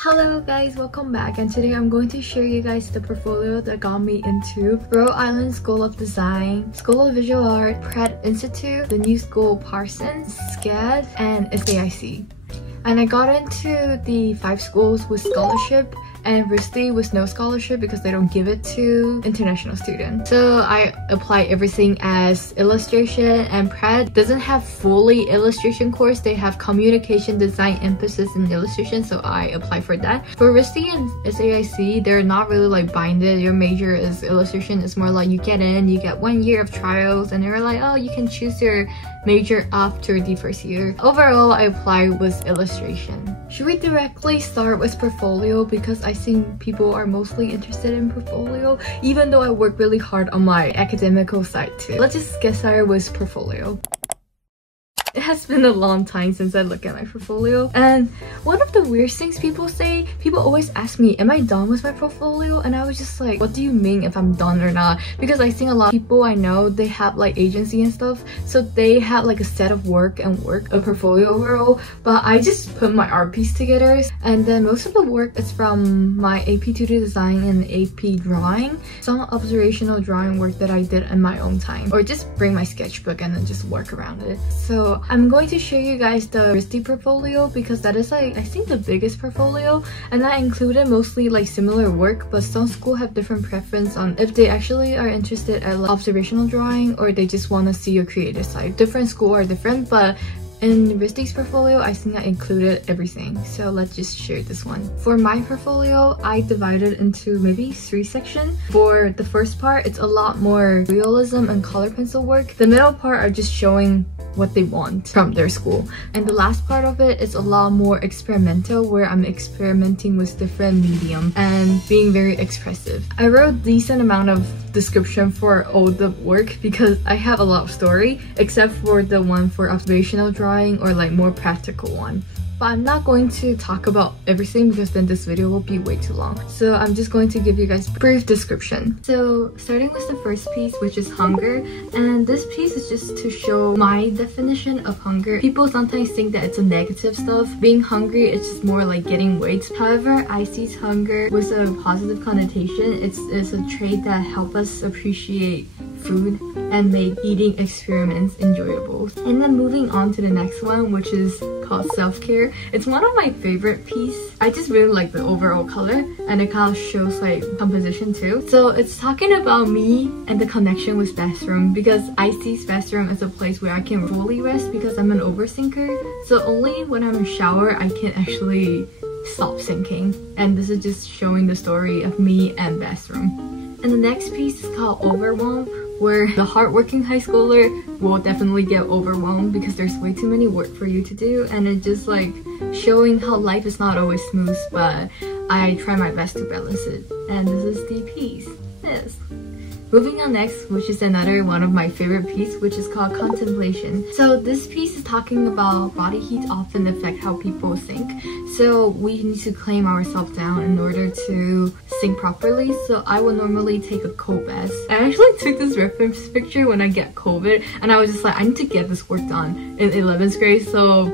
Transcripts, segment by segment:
Hello guys, welcome back, and today I'm going to share you guys the portfolio that got me into Rhode Island School of Design, School of Visual Art, Pratt Institute, the new school Parsons, SCAD, and SAIC. And I got into the 5 schools with scholarship and RISD with no scholarship because they don't give it to international students. So I apply everything as illustration, and Pratt doesn't have fully illustration course. They have communication, design, emphasis in illustration, so I apply for that. For RISD and SAIC, they're not really like binded. Your major is illustration. It's more like you get in, you get 1 year of trials, and they're like, oh, you can choose your major after the first year. Overall, I applied with illustration. Should we directly start with portfolio, because I think people are mostly interested in portfolio, even though I work really hard on my academical side too. Let's just get started with portfolio. It has been a long time since I look at my portfolio, and one of the weirdest things people say, people always ask me, am I done with my portfolio? And I was just like, what do you mean if I'm done or not? Because I think a lot of people I know, they have like agency and stuff, so they have like a set of work a portfolio overall, but I just put my art piece together, and then most of the work is from my AP 2D design and AP drawing, some observational drawing work that I did in my own time, or just bring my sketchbook and then just work around it. So I'm going to show you guys the RISD portfolio because that is like, I think, the biggest portfolio, and that included mostly like similar work, but some school have different preference on if they actually are interested at like observational drawing or they just want to see your creative side. Different school are different, but in RISD's portfolio, I think I included everything. So let's just share this one. For my portfolio, I divided into maybe 3 sections. For the first part, it's a lot more realism and color pencil work. The middle part are just showing what they want from their school, and the last part of it is a lot more experimental, where I'm experimenting with different medium and being very expressive. I wrote a decent amount of description for all the work because I have a lot of story, except for the one for observational drawing or like more practical one. But I'm not going to talk about everything because then this video will be way too long. So I'm just going to give you guys a brief description. So starting with the first piece, which is hunger. And this piece is just to show my definition of hunger. People sometimes think that it's a negative stuff. Being hungry, it's just more like getting weight. However, I see hunger with a positive connotation. It's a trait that helps us appreciate food and make eating experiments enjoyable. And then moving on to the next one, which is called self-care. It's one of my favorite pieces. I just really like the overall color, and it kind of shows like composition too. So it's talking about me and the connection with bathroom, because I see bathroom as a place where I can fully rest because I'm an overthinker. So only when I'm in shower I can actually stop thinking, and this is just showing the story of me and bathroom. And the next piece is called overwhelm, where the hardworking high schooler will definitely get overwhelmed because there's way too many work for you to do, and it's just like showing how life is not always smooth, but I try my best to balance it. And this is the piece. Yes. Moving on next, which is another one of my favorite pieces, which is called contemplation. So this piece is talking about body heat often affect how people think. So we need to calm ourselves down in order to think properly. So I would normally take a cold bath. I actually took this reference picture when I get COVID, and I was just like, I need to get this work done in 11th grade. So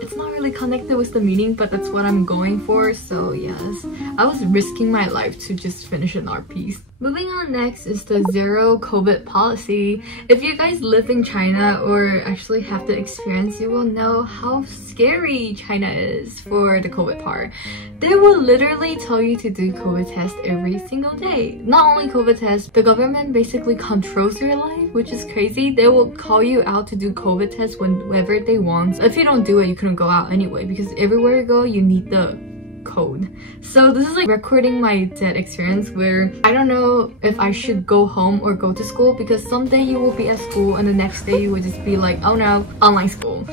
it's not really connected with the meaning, but that's what I'm going for. So yes, I was risking my life to just finish an art piece. Moving on next is the zero COVID policy. If you guys live in China or actually have the experience, you will know how scary China is for the COVID part. They will literally tell you to do COVID test every single day. Not only COVID test, the government basically controls your life, which is crazy. They will call you out to do COVID tests whenever they want. If you don't do it, you couldn't go out anyway, because everywhere you go, you need the code. So this is like recording my dead experience, where I don't know if I should go home or go to school, because someday you will be at school and the next day you would just be like, oh no, online school.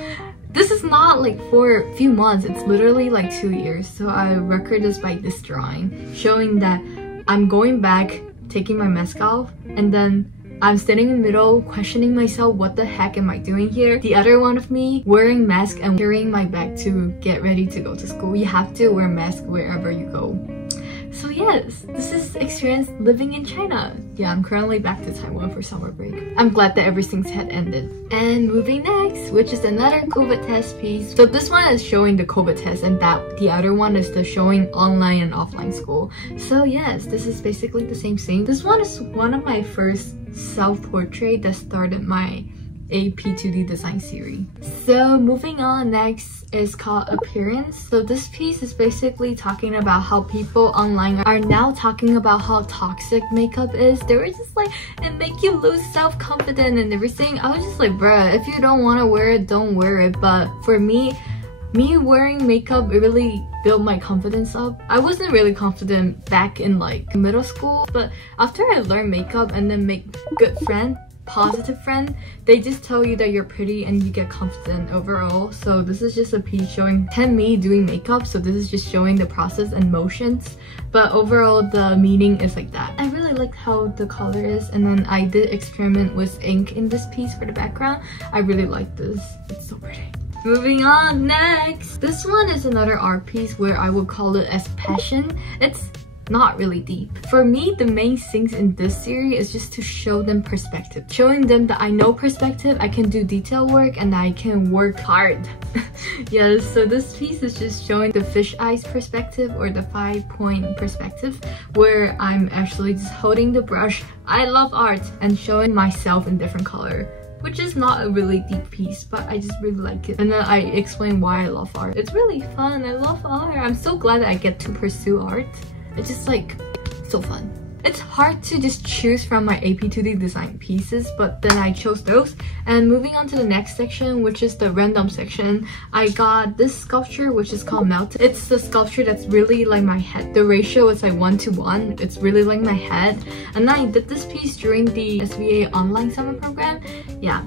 This is not like for a few months, it's literally like 2 years. So I record this by this drawing, showing that I'm going back, taking my mask off, and then I'm standing in the middle, questioning myself, what the heck am I doing here? The other one of me wearing mask and carrying my bag to get ready to go to school. You have to wear mask wherever you go. So yes, this is experience living in China. Yeah, I'm currently back to Taiwan for summer break. I'm glad that everything's had ended. And moving next, which is another COVID test piece. So this one is showing the COVID test, and the other one is the showing online and offline school. So yes, this is basically the same thing. This one is one of my first self-portrait that started my AP2D design series. So moving on, next is called appearance. So this piece is basically talking about how people online are now talking about how toxic makeup is. They were just like, it make you lose self-confidence and everything. I was just like, bruh, if you don't want to wear it, don't wear it. But for me wearing makeup, it really built my confidence up. I wasn't really confident back in like middle school, but after I learned makeup and then make good friends, positive friend, they just tell you that you're pretty and you get confident overall. So this is just a piece showing me doing makeup, so this is just showing the process and motions, but overall the meaning is like that. I really like how the color is, and then I did experiment with ink in this piece for the background. I really like this, it's so pretty. Moving on, next, this one is another art piece where I would call it as passion. It's not really deep. For me, the main things in this series is just to show them perspective. Showing them that I know perspective, I can do detail work, and I can work hard. Yes, so this piece is just showing the fish eyes perspective or the 5-point perspective, where I'm actually just holding the brush. I love art, and showing myself in different color, which is not a really deep piece, but I just really like it. And then I explain why I love art. It's really fun. I love art. I'm so glad that I get to pursue art. It's just like so fun. It's hard to just choose from my AP2D design pieces, but then I chose those. And moving on to the next section, which is the random section, I got this sculpture which is called Melt. It's the sculpture that's really like my head. The ratio is like 1:1. It's really like my head. And I did this piece during the SVA online summer program. Yeah.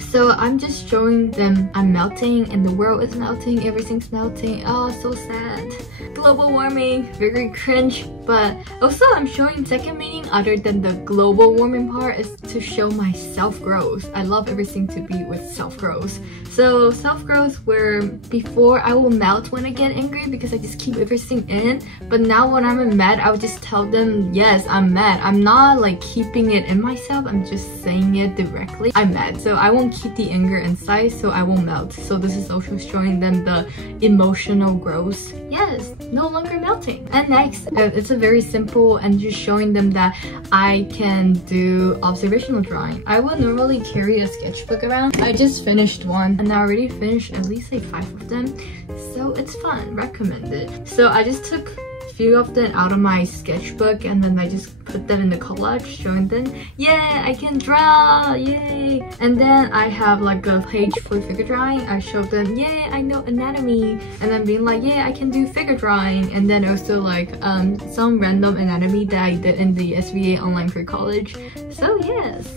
So I'm just showing them I'm melting and the world is melting, everything's melting. Oh, so sad. Global warming, very cringe. But also I'm showing second meaning other than the global warming part is to show my self-growth. I love everything to be with self-growth. So self-growth where before I will melt when I get angry because I just keep everything in. But now when I'm mad, I would just tell them, yes, I'm mad. I'm not like keeping it in myself. I'm just saying it directly. I'm mad. So I won't keep the anger inside, so I won't melt. So this is also showing them the emotional growth. Yes, no longer melting. And next, it's a very simple and just showing them that I can do observational drawing. I would normally carry a sketchbook around. I just finished one and I already finished at least like 5 of them. So it's fun, recommended. So I just took few of them out of my sketchbook and then I just put them in the collage, showing them, yeah, I can draw, yay. And then I have like a page for figure drawing. I showed them, yeah, I know anatomy, and then being like, yeah, I can do figure drawing. And then also like some random anatomy that I did in the SVA online for college. So yes.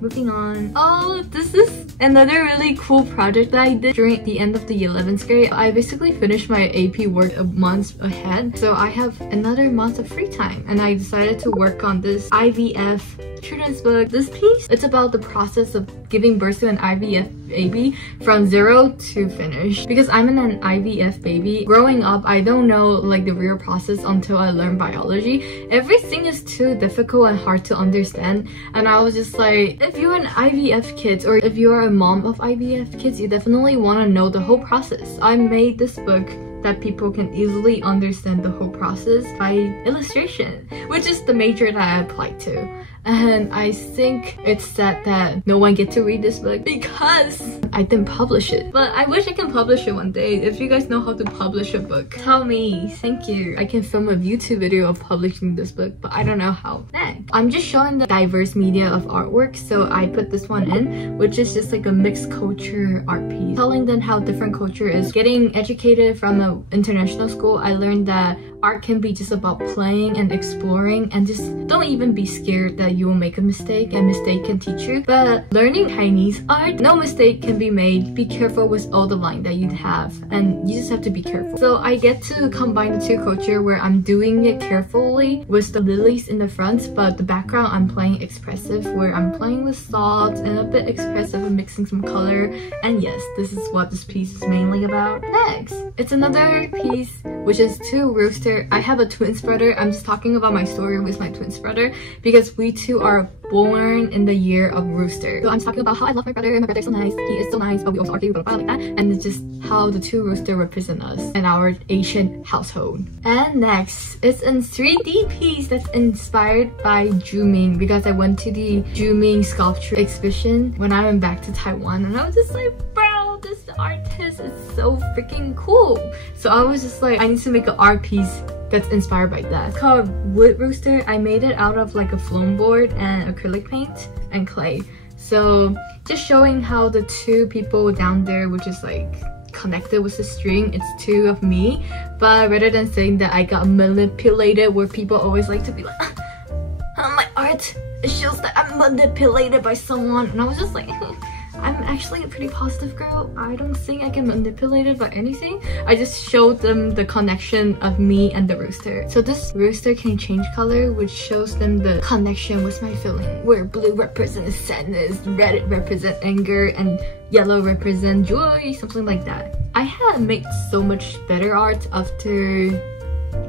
Moving on. Oh, this is another really cool project that I did during the end of the 11th grade. I basically finished my AP work a month ahead, so I have another month of free time, and I decided to work on this IVF children's book. This piece, it's about the process of giving birth to an IVF baby from 0 to finish. Because I'm an IVF baby, growing up, I don't know like the real process until I learned biology. Everything is too difficult and hard to understand, and I was just like, if you're an IVF kid or if you're a mom of IVF kids, you definitely want to know the whole process. I made this book that people can easily understand the whole process by illustration, which is the major that I applied to. And I think it's sad that no one get to read this book because I didn't publish it. But I wish I can publish it one day. If you guys know how to publish a book, tell me. Thank you. I can film a YouTube video of publishing this book, but I don't know how. Next, I'm just showing the diverse media of artwork, so I put this one in, which is just like a mixed culture art piece, telling them how different culture is. Getting educated from an international school, I learned that art can be just about playing and exploring, and just don't even be scared that that you will make a mistake and mistake can teach you. But learning Chinese art, no mistake can be made. Be careful with all the line that you have, and you just have to be careful. So I get to combine the two culture where I'm doing it carefully with the lilies in the front, but the background I'm playing expressive, where I'm playing with salt and a bit expressive and mixing some color. And yes, this is what this piece is mainly about. Next, it's another piece which is two rooster. I have a twin brother. I'm just talking about my story with my twin brother because we two are born in the year of rooster. So I'm talking about how I love my brother. My brother's so nice. He is so nice, but we also argue about like that. And it's just how the two rooster represent us in our Asian household. And next, it's a 3D piece that's inspired by Juming because I went to the Juming sculpture exhibition when I went back to Taiwan, and I was just like, bro, this artist is so freaking cool. So I was just like, I need to make an art piece that's inspired by that. It's called Wood Rooster. I made it out of like a foam board and acrylic paint and clay. So just showing how the two people down there, which is like connected with the string, it's two of me. But rather than saying that I got manipulated, where people always like to be like, my art, it shows that I'm manipulated by someone. And I was just like, I'm actually a pretty positive girl. I don't think I get manipulated by anything. I just showed them the connection of me and the rooster. So this rooster can change color, which shows them the connection with my feeling. Where blue represents sadness, red represents anger, and yellow represents joy, something like that. I had made so much better art after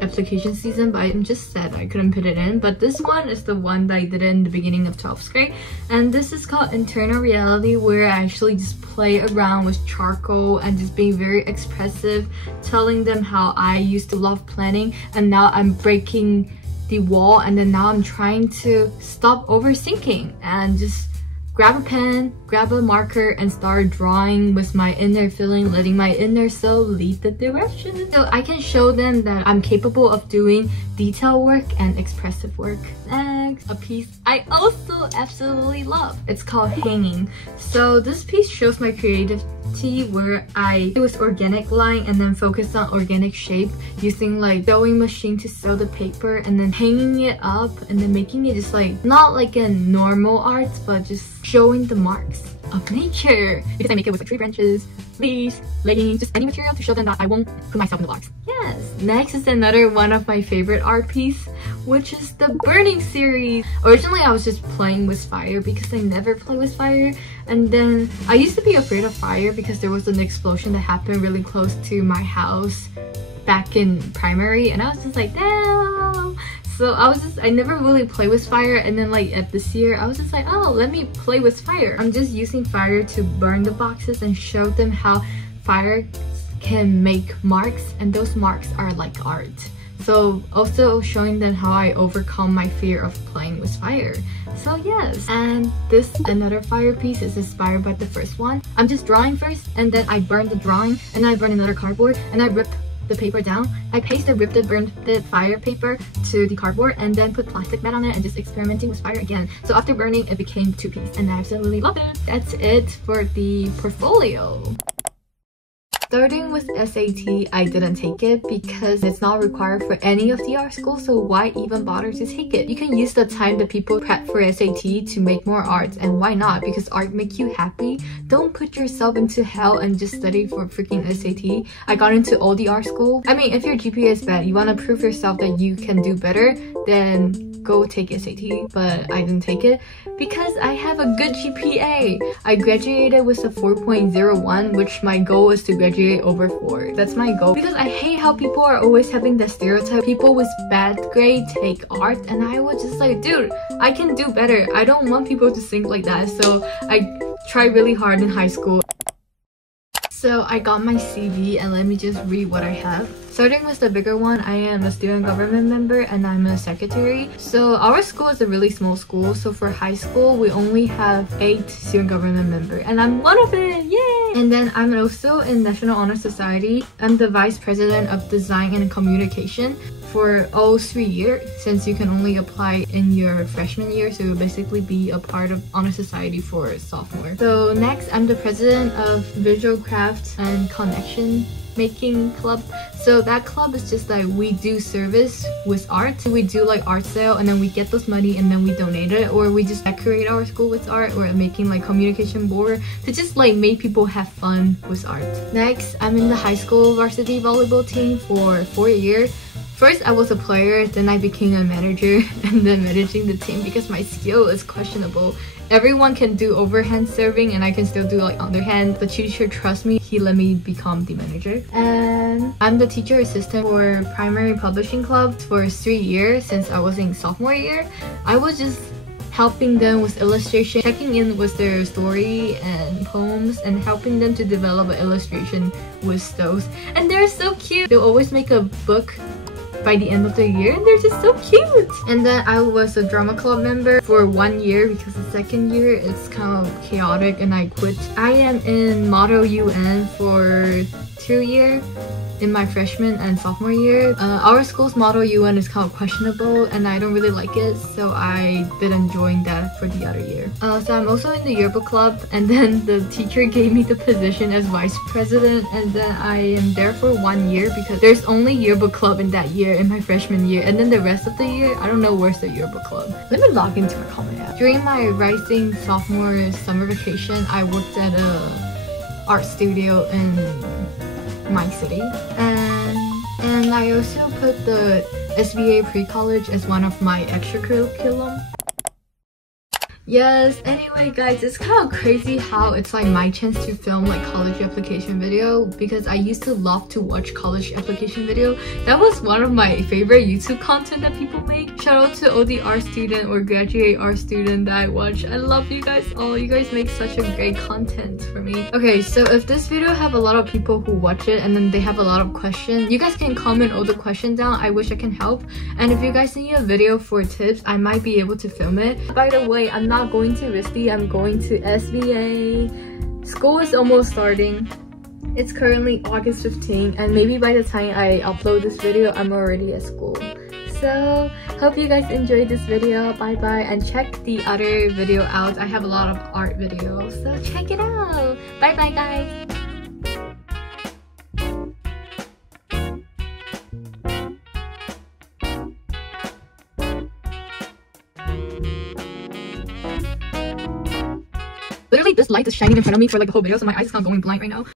application season, but I'm just sad I couldn't put it in. But this one is the one that I did in the beginning of 12th grade, and this is called Internal Reality, where I actually just play around with charcoal and just being very expressive, telling them how I used to love planning and now I'm breaking the wall, and then now I'm trying to stop overthinking and just grab a pen, grab a marker, and start drawing with my inner feeling, letting my inner soul lead the direction. So I can show them that I'm capable of doing detail work and expressive work. Next, a piece I also absolutely love. It's called Hanging. So this piece shows my creativity, where I use organic line and then focus on organic shape, using like sewing machine to sew the paper and then hanging it up and then making it just like not like a normal art, but just showing the marks of nature, because I make it with like tree branches, leaves, leggings, just any material to show them that I won't put myself in the box. Yes. Next is another one of my favorite art piece, which is the Burning series. Originally I was just playing with fire because I never play with fire, and then I used to be afraid of fire because there was an explosion that happened really close to my house back in primary, and I was just like, damn. So I never really play with fire, and then like at this year I was just like, oh, let me play with fire. I'm just using fire to burn the boxes and show them how fire can make marks, and those marks are like art. So also showing them how I overcome my fear of playing with fire. So yes, and this another fire piece is inspired by the first one. I'm just drawing first, and then I burn the drawing, and then I burn another cardboard, and I rip the paper down. I paste the ripped and burned the fire paper to the cardboard and then put plastic mat on it and just experimenting with fire again. So after burning, it became two-piece, and I absolutely love it. That's it for the portfolio. Starting with SAT, I didn't take it because it's not required for any of the art schools, so why even bother to take it? You can use the time that people prep for SAT to make more art, and why not? Because art makes you happy. Don't put yourself into hell and just study for freaking SAT. I got into all the art school. I mean, if your GPA is bad, you want to prove yourself that you can do better, then go take SAT, but I didn't take it because I have a good GPA. I graduated with a 4.01, which my goal is to graduate over 4. That's my goal, because I hate how people are always having the stereotype people with bad grade take art, and I was just like, dude, I can do better. I don't want people to think like that, so I tried really hard in high school. So I got my CV, and let me just read what I have. Starting with the bigger one, I am a student government member and I'm a secretary. So our school is a really small school, so for high school we only have 8 student government members, and I'm one of it, yay! And then I'm also in National Honor Society. I'm the vice president of design and communication for all 3 years, since you can only apply in your freshman year, so you'll basically be a part of Honor Society for sophomore. So next, I'm the president of Visual Crafts and Connection making club. So that club is just like we do service with art. So we do like art sale and then we get those money and then we donate it, or we just decorate our school with art, or making like communication board to just like make people have fun with art. Next, I'm in the high school varsity volleyball team for 4 years. First, I was a player, then I became a manager and then managing the team because my skill is questionable. Everyone can do overhand serving and I can still do like underhand. The teacher trusts me, he let me become the manager. And I'm the teacher assistant for primary publishing club for 3 years since I was in sophomore year. I was just helping them with illustration, checking in with their story and poems, and helping them to develop an illustration with those. And they're so cute! They'll always make a book by the end of the year and they're just so cute. And then I was a drama club member for 1 year because the second year it's kind of chaotic and I quit. I am in Motto UN for 2 years in my freshman and sophomore year. Our school's Motto UN is kind of questionable and I don't really like it, so I didn't join that for the other year. So I'm also in the yearbook club, and then the teacher gave me the position as vice president, and then I am there for 1 year because there's only yearbook club in that year in my freshman year, and then the rest of the year I don't know where's the yearbook club. Let me log into my comment app. During my rising sophomore summer vacation, I worked at a art studio in my city, and I also put the SVA pre-college as one of my extracurriculum. Yes, anyway guys, it's kind of crazy how it's like my chance to film like college application video, because I used to love to watch college application video. That was one of my favorite YouTube content that people make. Shout out to all the art student or graduate art student that I watch. I love you guys all. You guys make such a great content for me. Okay, so if this video have a lot of people who watch it and then they have a lot of questions, you guys can comment all the questions down. I wish I can help. And if you guys need a video for tips, I might be able to film it. By the way, I'm not going to RISD, I'm going to SVA. School is almost starting. It's currently August 15th, and maybe by the time I upload this video, I'm already at school. So, hope you guys enjoyed this video. Bye bye, and check the other video out. I have a lot of art videos, so check it out. Bye bye guys. Literally, this light is shining in front of me for like the whole video, so my eyes is kind of going blind right now.